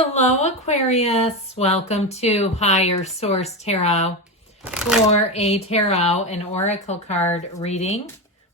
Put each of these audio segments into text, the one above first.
Hello, Aquarius. Welcome to Higher Source Tarot for a tarot and oracle card reading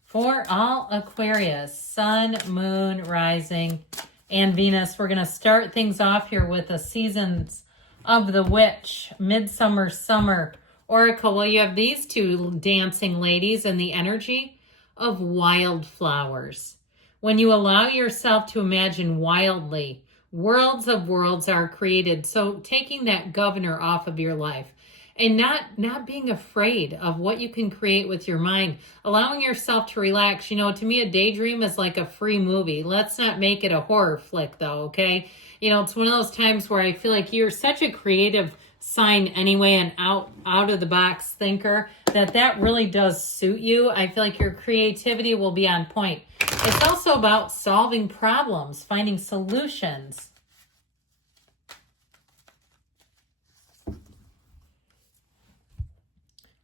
for all Aquarius, Sun, Moon, Rising, and Venus. We're going to start things off here with the Seasons of the Witch, Midsummer, Summer Oracle. Well, you have these two dancing ladies and the energy of wildflowers. When you allow yourself to imagine wildly, worlds of worlds are created. So taking that governor off of your life and not being afraid of what you can create with your mind, allowing yourself to relax. You know, to me, a daydream is like a free movie. Let's not make it a horror flick though, okay? You know, it's one of those times where I feel like you're such a creative sign anyway, and out of the box thinker, that really does suit you. I feel like your creativity will be on point. It's also about solving problems, finding solutions.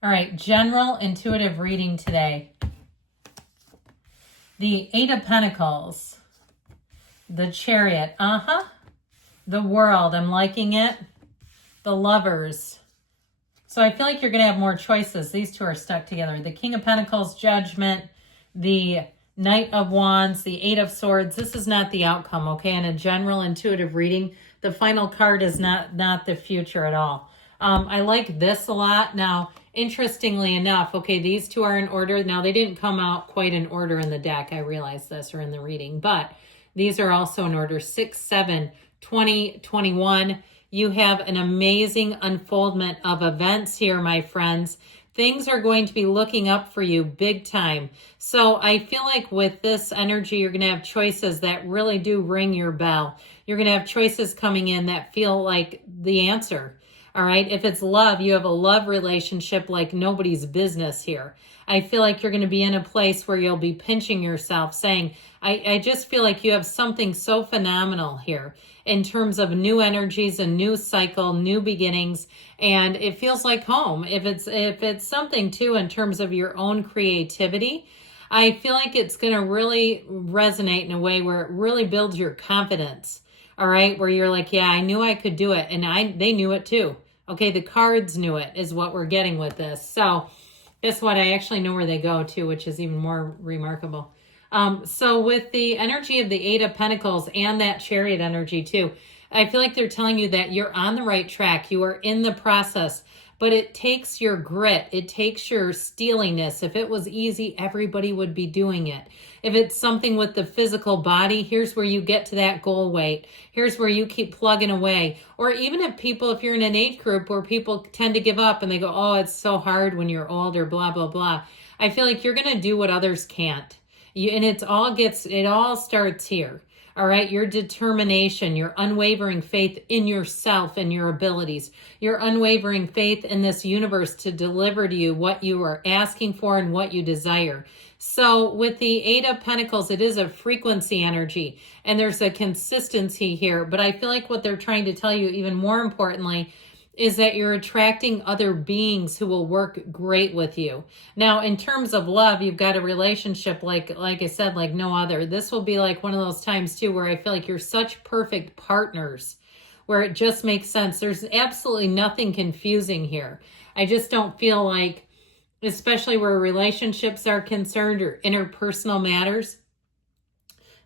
All right, general intuitive reading today. The Eight of Pentacles, the Chariot, the World, I'm liking it, the Lovers. So I feel like you're going to have more choices. These two are stuck together. The King of Pentacles, Judgment, the Knight of Wands, the Eight of Swords. This is not the outcome, okay? In a general intuitive reading, the final card is not the future at all. I like this a lot. Now, interestingly enough, okay, these two are in order. Now, they didn't come out quite in order in the deck. I realize this, or in the reading. But these are also in order. 6, 7, 20, 21. You have an amazing unfoldment of events here, my friends. Things are going to be looking up for you big time. So I feel like with this energy, you're going to have choices that really do ring your bell. You're going to have choices coming in that feel like the answer. All right. If it's love, you have a love relationship like nobody's business here. I feel like you're going to be in a place where you'll be pinching yourself saying, I just feel like you have something so phenomenal here in terms of new energies, a new cycle, new beginnings, and it feels like home. If it's something too in terms of your own creativity, I feel like it's going to really resonate in a way where it really builds your confidence. All right, where you're like, yeah, I knew I could do it, and they knew it too. Okay, the cards knew it is what we're getting with this. So guess what? I actually know where they go to, which is even more remarkable. So with the energy of the Eight of Pentacles and that Chariot energy too, I feel like they're telling you that you're on the right track. You are in the process, but it takes your grit. It takes your steeliness. If it was easy, everybody would be doing it. If it's something with the physical body, here's where you get to that goal weight. Here's where you keep plugging away. Or even if you're in an age group where people tend to give up and they go, oh, it's so hard when you're older, blah, blah, blah. I feel like you're going to do what others can't. It all starts here. All right, your determination, your unwavering faith in yourself and your abilities, your unwavering faith in this universe to deliver to you what you are asking for and what you desire. So with the Eight of Pentacles, it is a frequency energy and there's a consistency here. But I feel like what they're trying to tell you, even more importantly, is that you're attracting other beings who will work great with you. Now, in terms of love, you've got a relationship, like I said, like no other. This will be like one of those times too, where I feel like you're such perfect partners, where it just makes sense. There's absolutely nothing confusing here. I just don't feel like, especially where relationships are concerned or interpersonal matters,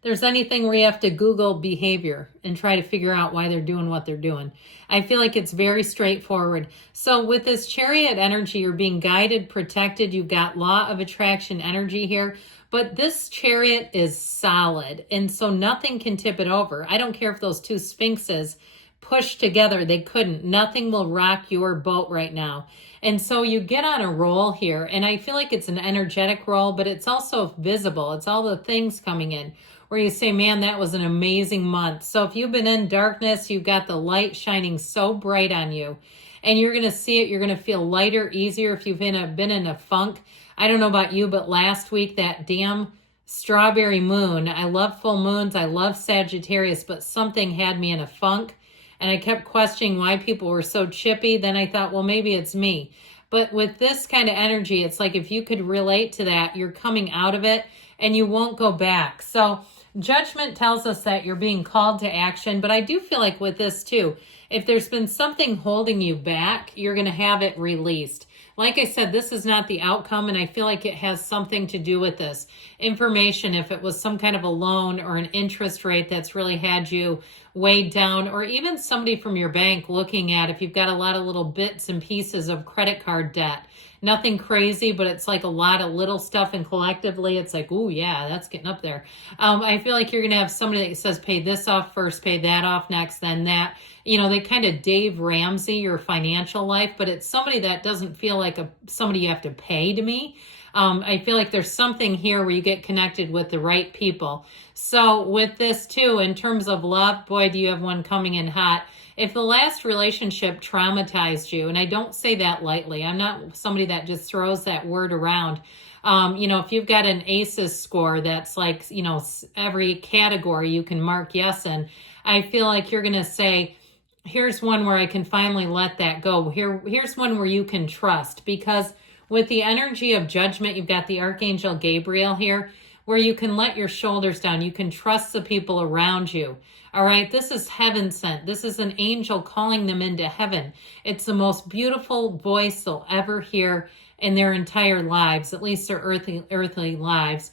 there's anything where you have to Google behavior and try to figure out why they're doing what they're doing. I feel like it's very straightforward. So with this Chariot energy, you're being guided, protected. You've got law of attraction energy here. But this Chariot is solid. And so nothing can tip it over. I don't care if those two Sphinxes pushed together. They couldn't. Nothing will rock your boat right now. And so you get on a roll here. And I feel like it's an energetic roll, but it's also visible. It's all the things coming in where you say, man, that was an amazing month. So if you've been in darkness, you've got the light shining so bright on you and you're going to see it. You're going to feel lighter, easier if you've been in a funk. I don't know about you, but last week, that damn strawberry moon, I love full moons. I love Sagittarius, but something had me in a funk and I kept questioning why people were so chippy. Then I thought, well, maybe it's me. But with this kind of energy, it's like if you could relate to that, you're coming out of it and you won't go back. So Judgment tells us that you're being called to action, but I do feel like with this too, if there's been something holding you back, you're going to have it released. Like I said, this is not the outcome, and I feel like it has something to do with this information. If it was some kind of a loan or an interest rate that's really had you weighed down, or even somebody from your bank looking at if you've got a lot of little bits and pieces of credit card debt. Nothing crazy, but it's like a lot of little stuff, and collectively it's like, oh yeah, that's getting up there. I feel like you're going to have somebody that says, pay this off first, pay that off next, then that. You know, they kind of Dave Ramsey your financial life, but it's somebody that doesn't feel like somebody you have to pay to me. I feel like there's something here where you get connected with the right people. So with this too, in terms of love, boy, do you have one coming in hot. If the last relationship traumatized you, and I don't say that lightly, I'm not somebody that just throws that word around. You know, if you've got an ACEs score that's like, you know, every category you can mark yes in, I feel like you're going to say, here's one where I can finally let that go. Here's one where you can trust, because with the energy of judgment, you've got the Archangel Gabriel here, where you can let your shoulders down. You can trust the people around you. All right, this is heaven sent. This is an angel calling them into heaven. It's the most beautiful voice they'll ever hear in their entire lives, at least their earthly lives.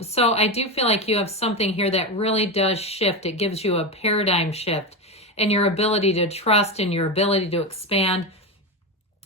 So I do feel like you have something here that really does shift. It gives you a paradigm shift in your ability to trust and your ability to expand.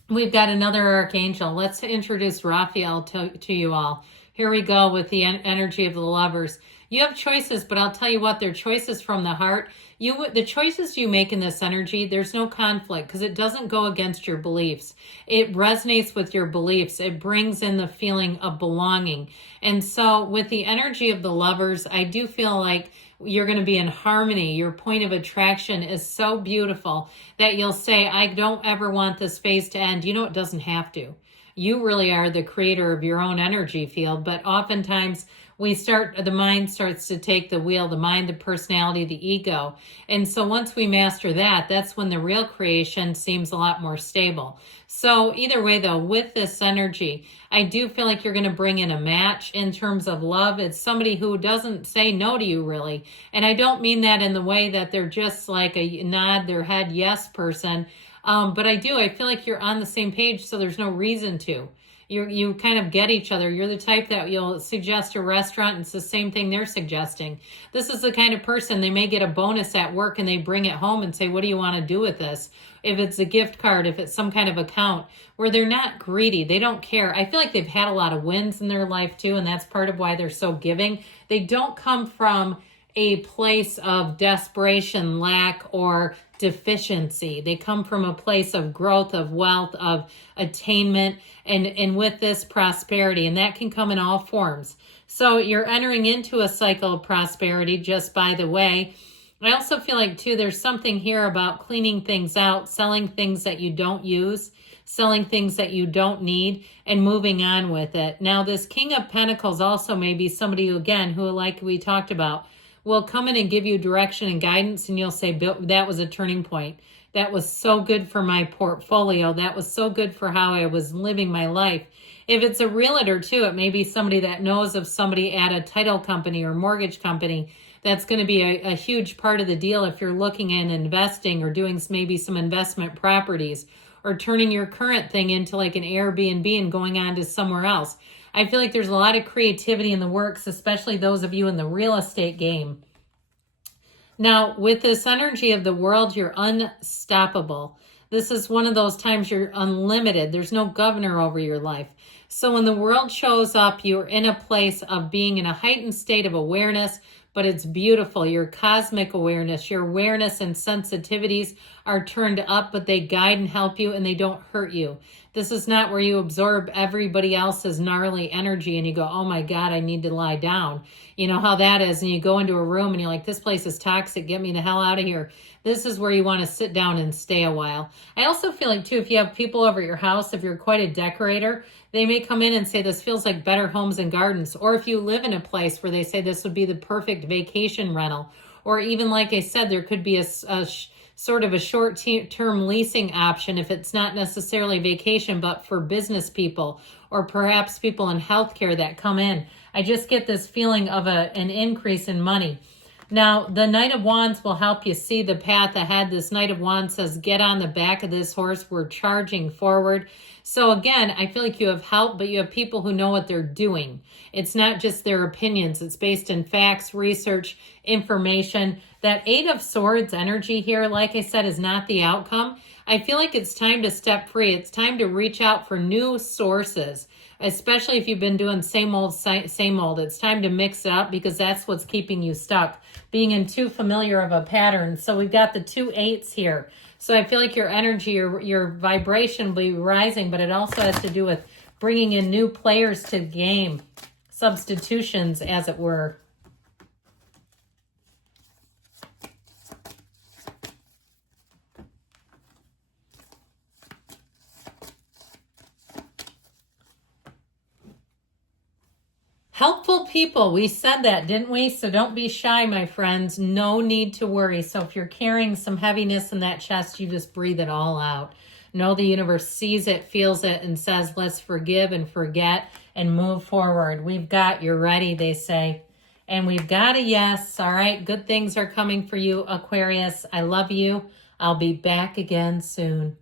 We've got another archangel. Let's introduce Raphael to you all. Here we go with the energy of the lovers. You have choices, but I'll tell you what, they're choices from the heart. The choices you make in this energy, there's no conflict because it doesn't go against your beliefs. It resonates with your beliefs. It brings in the feeling of belonging. And so with the energy of the lovers, I do feel like you're going to be in harmony. Your point of attraction is so beautiful that you'll say, I don't ever want this phase to end. You know, it doesn't have to. You really are the creator of your own energy field, but oftentimes the mind starts to take the wheel, the mind, the personality, the ego. And so once we master that, that's when the real creation seems a lot more stable. So either way though, with this energy, I do feel like you're going to bring in a match in terms of love. It's somebody who doesn't say no to you really. And I don't mean that in the way that they're just like a nod their head yes person. But I feel like you're on the same page, so there's no reason to. You kind of get each other. You're the type that you'll suggest a restaurant, and it's the same thing they're suggesting. This is the kind of person, they may get a bonus at work and they bring it home and say, what do you want to do with this? If it's a gift card, if it's some kind of account, where they're not greedy, they don't care. I feel like they've had a lot of wins in their life too, and that's part of why they're so giving. They don't come from a place of desperation, lack, or deficiency. They come from a place of growth, of wealth, of attainment, and with this prosperity, and that can come in all forms. So you're entering into a cycle of prosperity, just by the way. I also feel like too, there's something here about cleaning things out, selling things that you don't use, selling things that you don't need, and moving on with it. Now, this King of Pentacles also may be somebody who, again, who, like we talked about, will come in and give you direction and guidance, and you'll say, that was a turning point. That was so good for my portfolio. That was so good for how I was living my life. If it's a realtor too, it may be somebody that knows of somebody at a title company or mortgage company. That's going to be a huge part of the deal if you're looking at investing or doing maybe some investment properties, or turning your current thing into like an Airbnb and going on to somewhere else. I feel like there's a lot of creativity in the works, especially those of you in the real estate game. Now, with this energy of the world, you're unstoppable. This is one of those times you're unlimited. There's no governor over your life. So when the world shows up, you're in a place of being in a heightened state of awareness, but it's beautiful. Your cosmic awareness, your awareness and sensitivities are turned up, but they guide and help you, and they don't hurt you. This is not where you absorb everybody else's gnarly energy and you go, oh my God, I need to lie down. You know how that is. And you go into a room and you're like, this place is toxic. Get me the hell out of here. This is where you want to sit down and stay a while. I also feel like too, if you have people over at your house, if you're quite a decorator, they may come in and say, this feels like Better Homes and Gardens. Or if you live in a place where they say this would be the perfect vacation rental. Or even, like I said, there could be a sort of a short-term leasing option if it's not necessarily vacation, but for business people or perhaps people in healthcare that come in. I just get this feeling of an increase in money. Now, the Knight of Wands will help you see the path ahead. This Knight of Wands says, get on the back of this horse. We're charging forward. So again, I feel like you have help, but you have people who know what they're doing. It's not just their opinions. It's based in facts, research, information. That Eight of Swords energy here, like I said, is not the outcome. I feel like it's time to step free. It's time to reach out for new sources, especially if you've been doing same old, same old. It's time to mix it up because that's what's keeping you stuck, being in too familiar of a pattern. So we've got the 2 8s here. So I feel like your energy, your vibration will be rising, but it also has to do with bringing in new players to the game, substitutions, as it were. Helpful people. We said that, didn't we? So don't be shy, my friends. No need to worry. So if you're carrying some heaviness in that chest, you just breathe it all out. Know the universe sees it, feels it, and says, let's forgive and forget and move forward. We've got, you're ready, they say. And we've got a yes. All right. Good things are coming for you, Aquarius. I love you. I'll be back again soon.